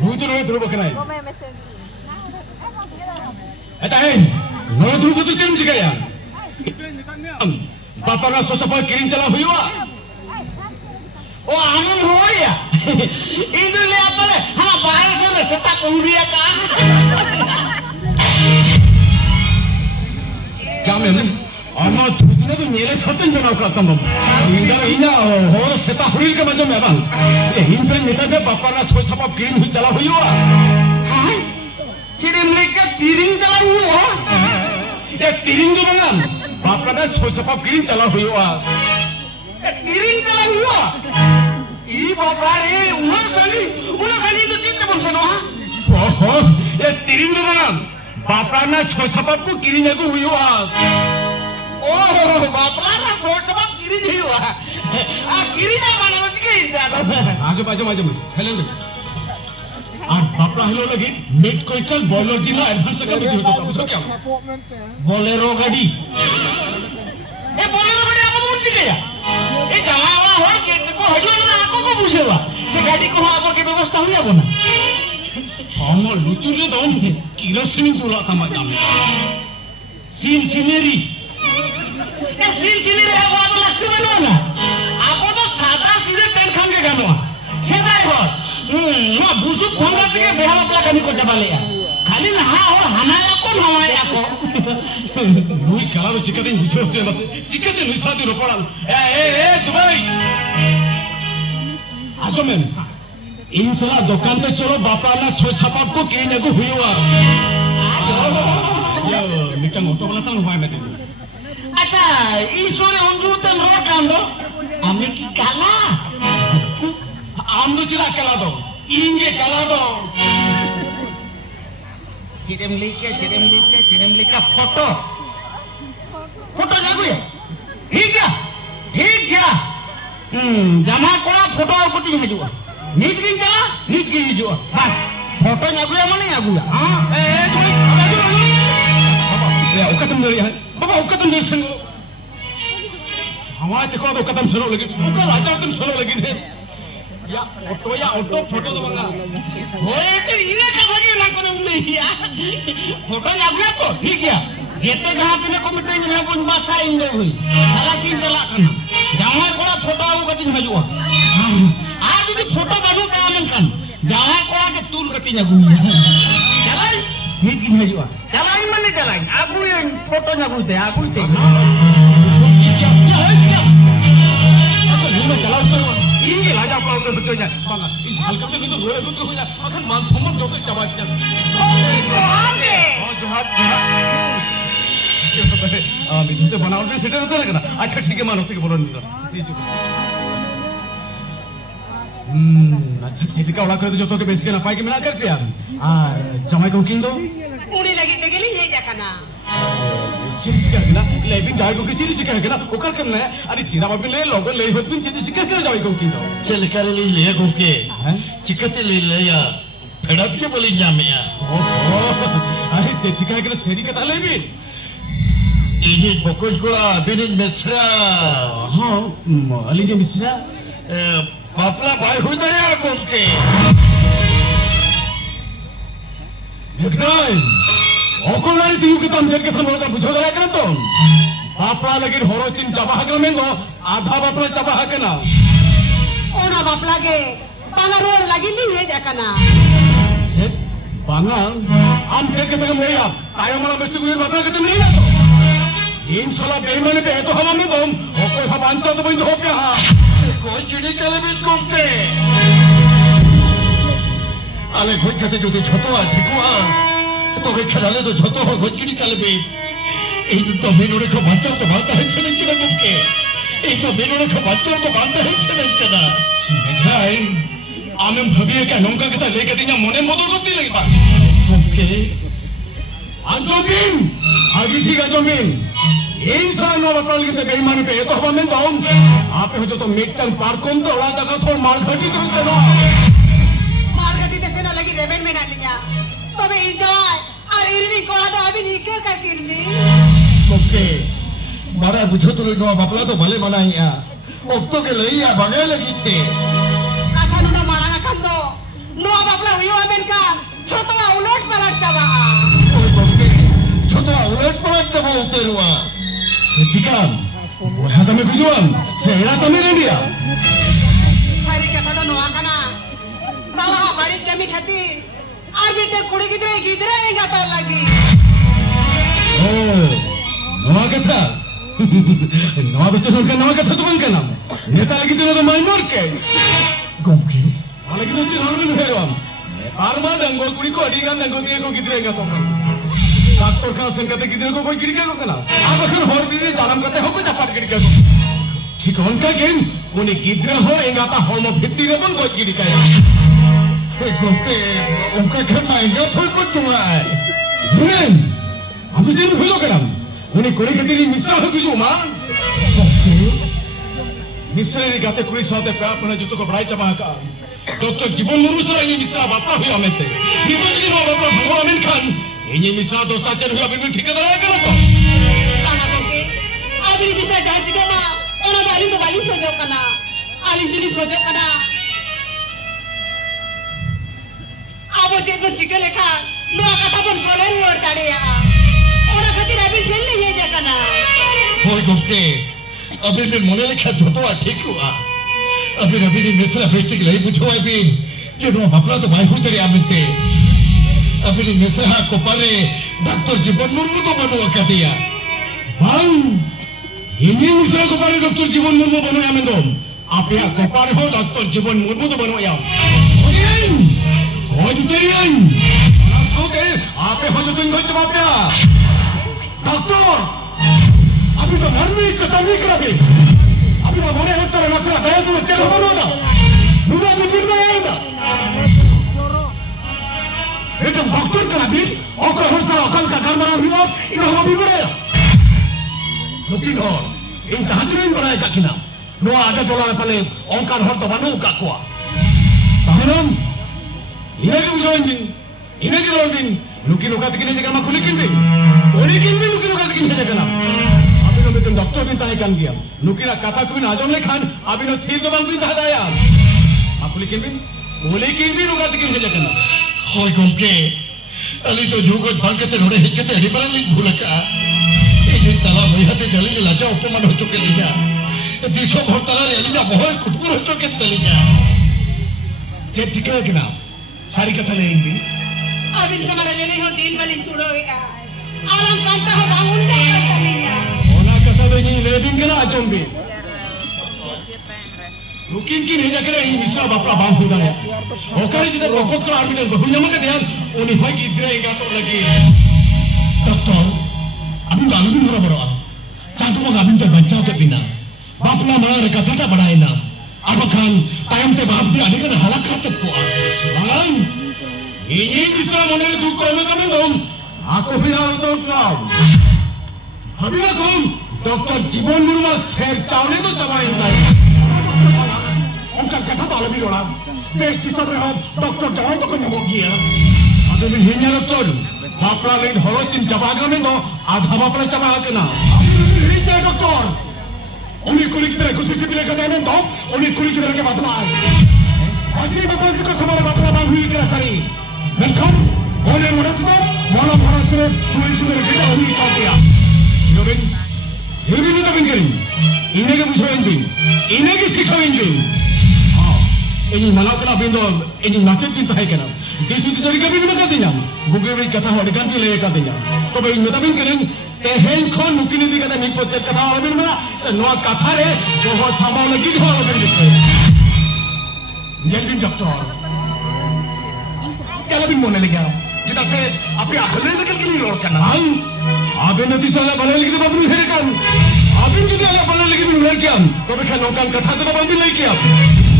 Lu tu nak terus berkenai. Tahan, lu tu betul cem juga ya. Bapa nak sosok kirim cala huiwa. Oh, aman huai ya. Itu lihat apa le? Hana bahaya sana setak huria kan? Kami ni, anak tu tu nyele satu jangan kau tambah. Ini orang setak huria ke macam apa? Ini kita ni bapa nak sosok kirim cala huiwa. Hai, kirim mereka kirim cala huiwa. Kirim tu mana? Bapa nak sosok kirim cala huiwa. Kirim cala huiwa. Ini bapa ni, ulasani itu cinta pun sana. Oh, kirim tu mana? Bapa nak sosok kirim aku huiwa. Oh, bapa nak sosok kirim huiwa. Kirim mana lagi kita? Ajum. Hello. Bapa hello lagi. Mid koital boiler jila advance kan begitu tu. Betul क्या? Bolero gadi. Bolero gadi apa tu mesti kaya? Jangan orang orang cek ko hajur na aku ko bujewa. Se gadi ko aku ke व्यवस्था हुई apa na? Amol lucu je tu. Kirosini pula tamat kami. Sineri. Sineri apa tu laku mana na? Apa tu sada sini ten khange gano. Sedai hor. Nah busuk thangga teke behal apla kami ko jabale ya. Khali na ha hor hanaya kon hamaya ko. Lui kala chikatin bujo te bas. Chikatin lui sati ro padal. Dubai. Asomen. Insala dukan te cholo bapa na sapap ko kine ko huiwa. Yo, mitang auto wala tang huai mete. Acha, isore onjur ten ro kando. Ami ki kala. Amdo cila kala do, inge kala do. Kirim lika foto jago ya. ठीक है. जमा कोड़ा photo aku ting hijua. Nit kin cala, nit kin hijua. Bas, foto nyagu ya mana nyagu ya? Coy, apa lagi? Ya, ukatam dari ya. Bapa ukatam dari sengo. Sama itu kalau ukatam selo lagi, ukal aja ukatam selo lagi deh. Ya auto photo तो बंगा होए तो इने का लगे ना करो नहीं photo लागू तो ठीक है गेते जहां तने कमिटी में पुन भाषा इंदे हुई साला सीन चला करना जहां कोड़ा फोटो आउ कतिन हजुआ आ यदि फोटो बनू का मन kan जहां कोड़ा के तुल कति लागू चलाई नीत किन हजुआ चलाई माने चलाई आगु फोटो लागू ते ठीक है क्या असो नी चलाओ तो ini lajar pelaut betulnya. Bangga, ini hal kami itu dua itu punya. Akan mansuman jodoh jawabnya. Oh itu apa? Oh jahat. Bidu tu बनावट में सेटर होता है ना. अच्छा ठीक है मानो ठीक है बोलो नहीं तो. अच्छा सेटर का उड़ा कर तो जोतो के बेच के ना पाए के मिला कर पिया. जमाई को किंदो. पूरी लगी ते गेली ये जाकना. चिरिच कर ना लेबिन जाए को की चिरिच कर ना ओकर करना है अरे चिरा बाबी ले लोगो ले होत बिन चिरिच कर जाए को की तो चल कर ले को के चिकते ले या फेड़त के बोली जामे या ओहो अरे चिका के सेरी कता ले बिन ये बकोज को बिन मिश्रा हां अली जे मिश्रा बापला भाई हो जाए को के देखनाई Okol nari tinggu kita menjadi kesan mereka bujuk dari kan tuh. Bapla lagi horocin cabah kan mengo, adha bapla cabah kan. Ona bapla ke, bangar lagi lihat kan. Set, bangar, am cek kita kan melihat, tayo malah mesti kuir bapla kita melihat tuh. Insyaallah beimane be itu hama में तुम, okol हम अंचा तो बंद हो गया. कोई चिड़ी चले बिट कुम्पे. आले कोई कहते जो ते छोटो ठीक हुआ. तो वे खिलाले तो छोटो हो गोचड़ी चले बे एक तो मेनोरे को बच्चों को बांधता है छने के ना मुक्के एक तो मेनोरे को बच्चों को बांधता है छने के ना सिंगाई आमे भविए का नौका के लेके दिया मोने मोदो करती लगी बात मुक्के अंजोमिन आगे ठीक अंजोमिन इंसान नो बकल के बेईमानी पे तो हम में दाऊं आप हो जो तो मिटन पार कोम तो वाला जगह थोड़ मार घटी तो से नो मार घटी से ना लगी रेवेन में ना लिया तो मैं इंजॉय अरे इरनी कोड़ा तो अभी निके का किरनी ओके बड़ा बुझो तो नो बपला तो भले मनाइया ओक्तो के लइया बगे लगिते काका नो मारा कांदो नो छोटवा उलट पलट चबा छोटवा उलट पलट चबा उतेरुआ सेचिकाम वहा तमे गुजुआम सेरा तमे रेडिया सारी कथा तो नोआ कना बाबा बड़ी कमी खाती आ बेटे कुड़ी गिदरे एंगा तो लगी ओ नोआ कथा नोआ बच्चे का नोआ कथा तो बन का नाम नेता लगी तो माइनर के गोमके अलग तो चिन्ह में हेरोम आरमा डंगो कुड़ी को अड़ी गान डंगो दिए को गिदरे एंगा तो कर डॉक्टर का संकते गिदरे को कोई गिड़के को कना आप अखर होर दिने जानम करते हो को चपाट गिड़के को ठीक उनका गेम उन्हें गिदरे हो एंगा ता होम भित्ती रे बन को गिड़का या ते गोमके उनका घर माइनर थोड़ी को चुरा है बुनेन हम तो जिन भूलो करम उन्हें कोई कतीरी मिश्रा हो गुजो मां मिश्रा ने गाते कुड़ी साथे प्यार पना जुतो को बड़ाई चबा का डॉक्टर जीवन मुर्मू सर ये मिश्रा बापा हुआ में थे जीवन जी नो बापा भगवान अमीन खान ये मिश्रा दो साचर हुआ बिल्कुल ठेकेदार है करो तो आना करके आदमी मिश्रा जांच के मां और दाली तो वाली प्रोजेक्ट करना आली दिली प्रोजेक्ट करना आबो जे को चिके लेखा नो कथा बन सोलेन लोड ताड़े या और खातिर अभी खेल नहीं है जकना होय गोमके अभी भी मने लेखा जोतवा ठीक हुआ अभी ने मिश्रा बेटी के लिए पूछो अभी जो नो बापला तो भाई हुतरे आमिते अभी ने मिश्रा को पारे डॉक्टर जीवन मुर्मू तो बनो का दिया बांग ये मिश्रा को पारे डॉक्टर जीवन मुर्मू बनो आमें दो आप या को पारे हो डॉक्टर जीवन मुर्मू तो बनो या हो जुतेरियन ना सोते आपे हो जुतेन को जवाब दिया डॉक्टर अभी तो घर में इससे तभी करोगे अभी तो हमारे हफ्ते में मसला दया तो चल हो ना मुझे अभी गिर नहीं आएगा ये तो डॉक्टर का भी और कोई हर साल अकल का घर बना हुआ इन्हें हम अभी बढ़ाया लेकिन हो इन चाहते नहीं बढ़ाएगा कि ना नो आजा जोड़ा ने पहले औंकार हर तो बनो का कुआ ताहनम इन्हें क्यों जोड़ेंगे इन्हें क्यों जोड़ेंगे लुकी लुका तक नहीं जगह में खुली किंबे ओनी किंबे लुकी लुका तक नहीं जगह ना तुम डॉक्टर भी ताहे कान गया नुकीरा कथा को भी नाजम ले खान अभी नो थीर दबाल भी ताहे दाया आप लेकिन भी नुका तक नहीं जगह ना होय गोमके अली तो जुगत भागते रोड़े हिकते हरिबरन ली भूलका ए जे तला भयते जली लाजा उपमान हो चुके लिया दिसो भोरतला रे अली ना बहुत कुटकुर हो चुके तलिया जे टिका के ना सारी कथा ले इंगी अभी समारा ले ले हो दिन वाली तुड़ो आराम कांटा हो बांगुन का तलिया नहीं लेकिन क्या आजम भी रुकिन की नहीं जाकर ये मिश्रा बापरा बांग हुआ है ओकर जिधर रोकोत कर आदमी ने बहु जमा के ध्यान उन्हीं भाई की इधर एक आतो लगी डॉक्टर अभी तो आलू भी हो रहा चांतो मग अभी तो बच्चा के बिना बापला मना रे कथा टा बढ़ाए ना अब खान टाइम ते बाप भी आने का हालत खाते को आन ये मिश्रा मने दुख करने का नहीं हम आको भी ना तो अभी ना कौन डॉक्टर जीवन मुर्मू शेर चावले तो चबाएंगे उनका कथा तो अलग ही रोड़ा देश की सब रहा डॉक्टर जवान तो कोई हो गया अभी भी हिंया डॉक्टर बापरा लेकिन हरो चिन चबागा में तो आधा बापरा चबा के ना हिंया डॉक्टर उन्हीं कुली की तरह कुछ से लेकर जाने तो उन्हीं कुली की तरह के बात में आए अजी बापा जी को हमारे बापरा बांग हुई की सरी वेलकम होने मरद तो मोला भारत से पूरी सुंदर बेटा हुई का दिया गोविंद ये भी नहीं तबिन करें इन्हें के पूछो इन्हें की सिखाओ हाँ इन्हीं मनाओ कना बिंदो इन्हीं नाचत भी ताहे कना देश विदेश के भी बता देना बुके भी कथा हड़कान भी ले का देना तो भाई मैं तबिन करें तेहें खोन मुकिनी दी कथा निक पचर कथा और बिन मना से नवा कथा रे बहुत संभाल लगी हो और बिन जल्दी डॉक्टर चलो भी मोने लगे जितना से अपने अगले निकल के लिए रोड करना आबे नदी साला बने लगी तो बाबू हेरे काम आबे नदी साला बने लगी भी उलर क्या तो बेखा नौकान कथा तो बाबू नहीं किया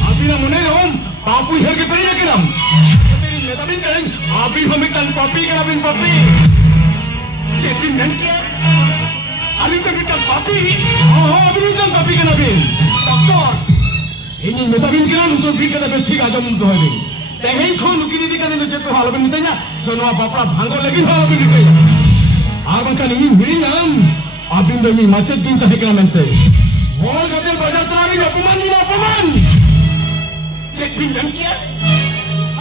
आबी ना मुने रोम बापू हेर के पड़े के नाम तेरी नेता बिन करें आबी हमें कल पॉपी करा बिन पॉपी जेपी नन किया अली तो बिन कल पॉपी हां अभी बिन पॉपी के नाम डॉक्टर इन्हीं नेता बिन के नाम तो बिन का बेस्ट ठीक आजम तो है तेहें खोन लुकिनी दी करने तो जेको हाल बिन नितया सोनवा बापरा भांगो लगी हाल बिन नितया आबका नहीं मिली नाम अबिन दो नहीं मचत दिन तो है क्या मनते वो गदर बाजार तुम्हारी अपमान नहीं अपमान चेक बिन नहीं किया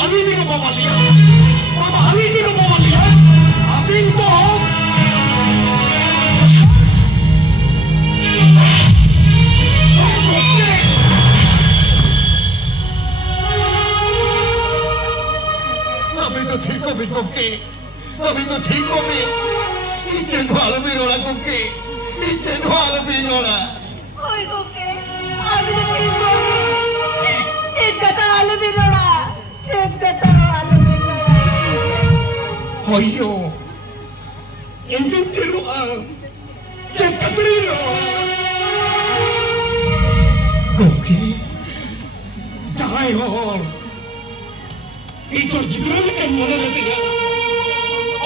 अभी भी को बाबा लिया Mama hari ini mau melihat abing toh. Abing to ठीक हो बिल्कुल abing to ठीक हो भी इच्छे ढाल भी रोला कुके इच्छे ढाल भी रोला ওই কোকে আমি তো ঠিক বলি চেক কথা আলো বিরোড়া চেক কথা আলো বিরোড়া Ayo, entendelo a Catarina. Koki, jai ho. Itu jidrale kan mana lagi ya?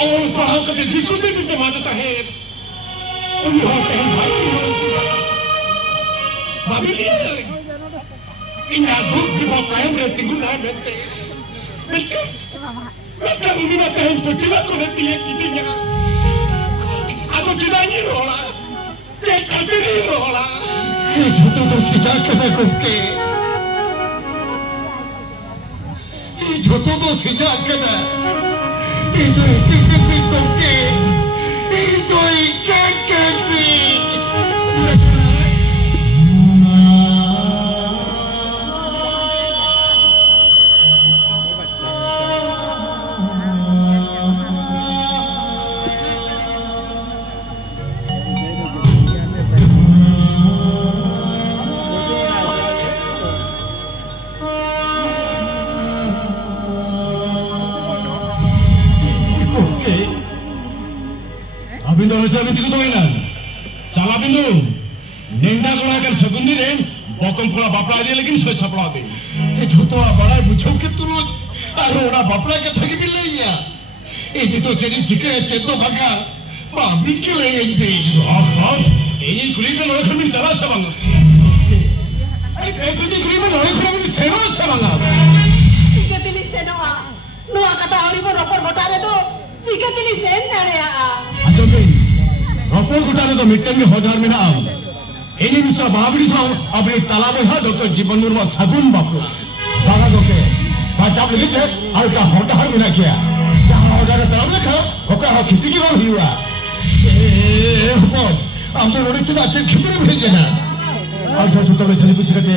Aur pahal kate disute dite madata hai. Uni hote hai bhai ki hote hai. Babi liye. Ina dud bhi bahut kaim rehti gu na rehte. Bilkul. Mereka ini nak tahan percila kau nanti yang kita ni. Aku tidak ni rola, cek kateri rola. Ini jodoh tu sejak kena kumke. Ini jodoh tu sejak kena. Itu ikan kumke. Itu ikan Abindu harus lebih tiga tahun. Salah bindu. Nenda gula kan segundi ren. Bokom gula bapla dia lagi sudah sapla dia. Jodoh abang bujuk ketulun. Arona bapla kita lagi bilai ya. Ini tu jadi jika cedo baga. Babi kau yang ini. Ah, ini kulikan orang kami salah sabang. Ini kulikan orang kami salah sabang. Jika pilih senoa, noa kata orang pun rapor hotare tu. Jika pilih sen dah ya. Rapor kutare to meeting में होजार में ना आम। ini bisa bahabri साउ अब एक तालाब में है डॉक्टर जीवन मुर्मा सागुन बापू। बागा दोके बात आप लिखित है और क्या होजार में ना किया। जहाँ होजार तालाब लिखा होका हो खेती की बात हुआ। होपर हम तो रोड चला चल खेती में भेजे ना। और जो सुतले चली कुछ करते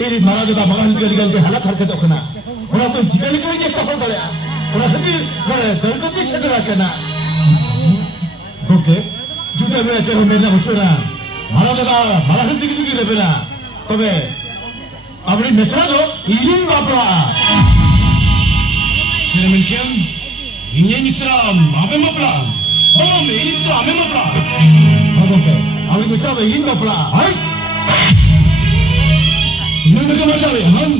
ini मारा जो ता मगान के निकल के हालत हरकत तो खना। उन्हें तो जिगर निकल के सफल करें। उन्हें सभी मरे दर्द से डरा के ना। ओके जुटे हुए चलो मेरे बच्चों मारा दादा मारा हल्दी की दुकी रेबेना तबे अपनी मिश्रा जो इलिंग बापरा सिनेमन कियम इन्हें मिश्रा आमे मपरा ओम इलिंग मिश्रा आमे मपरा ओके अपनी मिश्रा तो इलिंग बापरा हाय इन्हें मेरे मजा है हम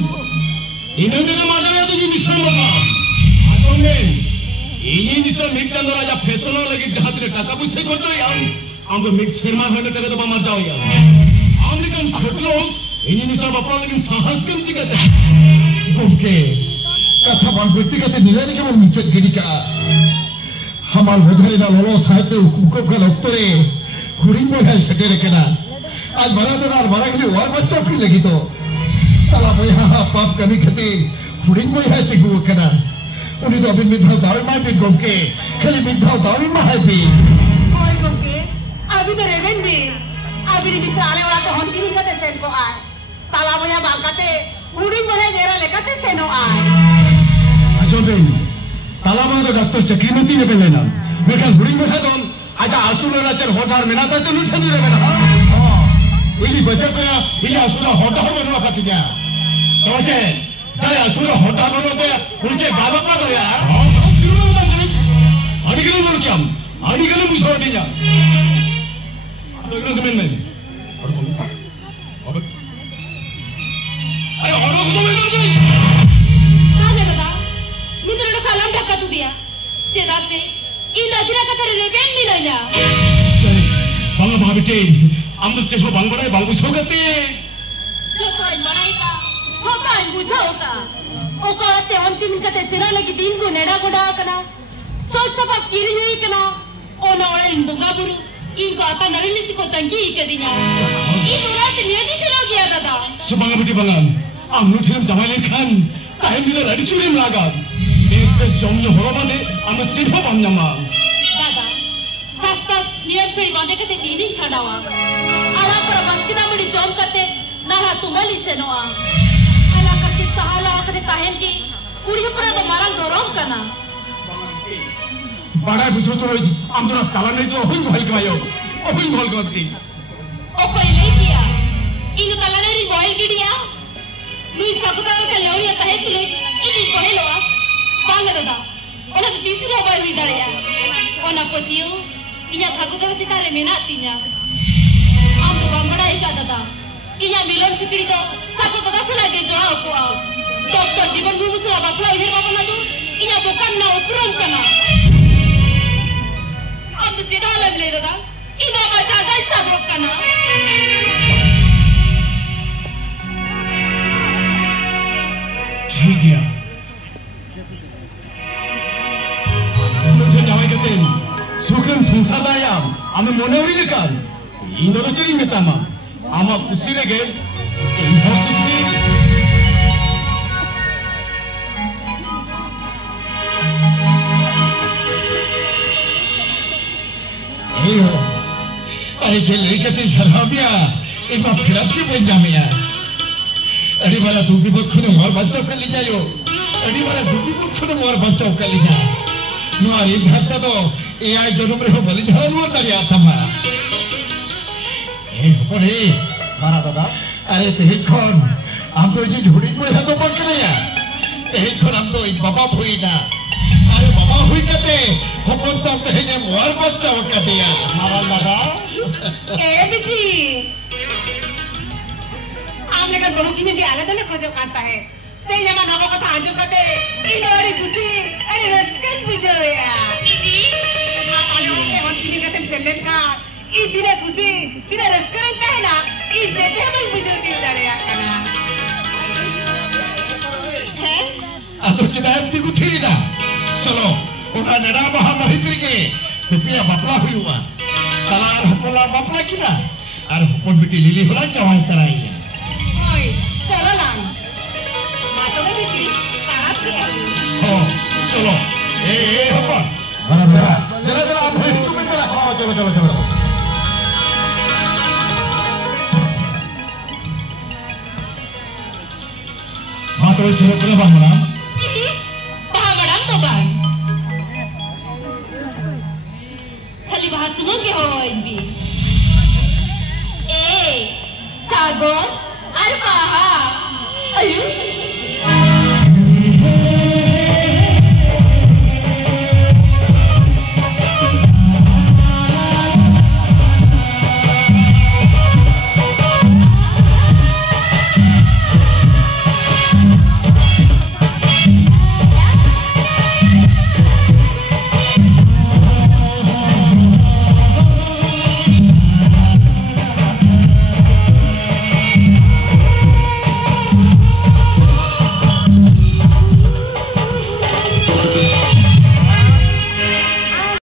इन्हें मेरे मजा है तो ये Mishra मपरा आतोंगे ini bisa mikir orang aja personal lagi jahat ni tak kabus saya kontrol yang, am tu mix firma hari ni tak ada pamar jauh yang, am ni kan छोटे ini bisa bapa lagi sahas kan jika tu, bukan, kata bang berarti kata nilai ni kamu mencet gini ka, hamal hodari na lolos saya tu hukum ka doktere, huring boleh setere kena, आज बना तो ना बना के लिए और बच्चों की लगी तो, साला भाई हाँ पाप कमी खती, हुरिंग बोल है चिकू कना उन्हें तो अभी मिठाई दावी मार भी गोंके खाली मिठाई दावी मार भी ओए गोंके अभी तो रेवन भी अभी नहीं बिसाले वाला तो हम की मिलता है सेन को आए ताला बोया बांकाते हुरिंग बोले जेरा लेकर सेनो आए अजोबे ताला बोया तो डॉक्टर चक्रीमती ने पहले ना मेरे हुरिंग बोले तो आजा आसुर राचर होठार में ना था तो नुच्छा नहीं रहे ना इली बच्चे को या इली आसुर होठार में ना खाती क्या तो बच्चे जाए आसुर होठार में ना तो उनके गावत ना तो यार अडिगल बोल क्या अडिगल मुझे और नहीं जा तो इतना समय में और कौन अब अरे और लोग तो मैं तो नहीं कहाँ जा रहा मित्र लोग कलम ढका तू दिया चेदार से इन नजरा का तेरे रेबेन मिला जा बांगा भाभी हम तो चेष्टा बांग बनाए बांग बुझो करते हैं छोटा इन बनाएगा छोटा इन बुझाओगा ओ कहते हैं अंतिम का तेरा लगी दिन को नेड़ा कोड़ा करना सोच सब आप किरी नहीं करना ओ ना वाले इंबुगा बुरु इनको आता नरलित को तंगी ही कर दिया इन उरात नियति से लोग गया दादा सुबह भाभी बांगा हम लोग हम जमाने खान टाइम मिला लड़ी चुरी में लगा বিশেষ জমি হলো মানে আমি চিনব পাম নামা दादा सस्ता नियम से बांधे के नीनी खड़ावा आला पर बस की दामड़ी जॉम करते नाला तुम्हारी से नोआ आला करके सहाला करते ताहन की कुड़ी पर तो मारा जोरों करना बड़ा बुझो तो हम तो ताला नहीं तो हुई महल कमायो हुई महल करती ओ कोई नहीं किया इन ताला नहीं महल की दिया लुई सकुदा के लौड़िया ताहे तो लुई इन कोहे लोआ बांग दादा ओना तो तीसरी बार हुई दाड़िया ओना पतियो इया सकुदा चितारे मेना तिnya आम तो बंबड़ा ही का दादा इया मिलन सिकड़ी तो सकुदा से लगे जोड़ा को आओ डॉक्टर जीवन भूमि से बापला उधर बाबा ना तो इया बुkan ना उपरम करना आम तो चिता लग ले दादा इना बचा गई सब करना ठीक है सुखम संसादाया आमे मने उड़ी कान इन दो चली मेतामा आमा खुशी रे गे इन हो खुशी ए हो अरे जे लेके ते सरहाबिया एक बार फिर आपकी पंजामिया अरे वाला दूसरी पक्ष ने मार बच्चों के ले जायो अरे वाला दूसरी पक्ष ने मार बच्चों के ले जा नुआरी घाटा तो ए आई जरूर रे बलि झालुआ तारिया तमा ए परे मारा दादा अरे तेही खन हम तो जी झुड़ी को है तो पकड़िया तेही खन हम तो एक बाबा हुई ना अरे बाबा हुई कहते हुकुम तो तेही ने मार बच्चा का दिया मारा दादा ए बिजी आपने का बड़ू की में भी आले तले खोजो खाता है ते यमा नगो कथा आजो कते ई लोरी खुशी अरे रसकन बुझो या दीदी आलो के हम की कते चलन का ई दिने खुशी दिने रसकन का है ना ई देते हम बुझो दिल दड़े आकना है आ तो चिदायम ती कुथी ना चलो ओना नडा महा महित्री के रुपया बपला हुई हुआ तलार हपला बपला की ना और हुकुम बिटी लिली होला जवाई तराई है ओए चलो ना मातो में बिक्री खराब किया हो चलो ए हपा बड़ा बड़ा जरा जरा आप चुप चला हां चलो चलो चलो हां तो शुरू करो बांगड़ा बांगड़ा तो बांग खाली बात सुनो के हो इन भी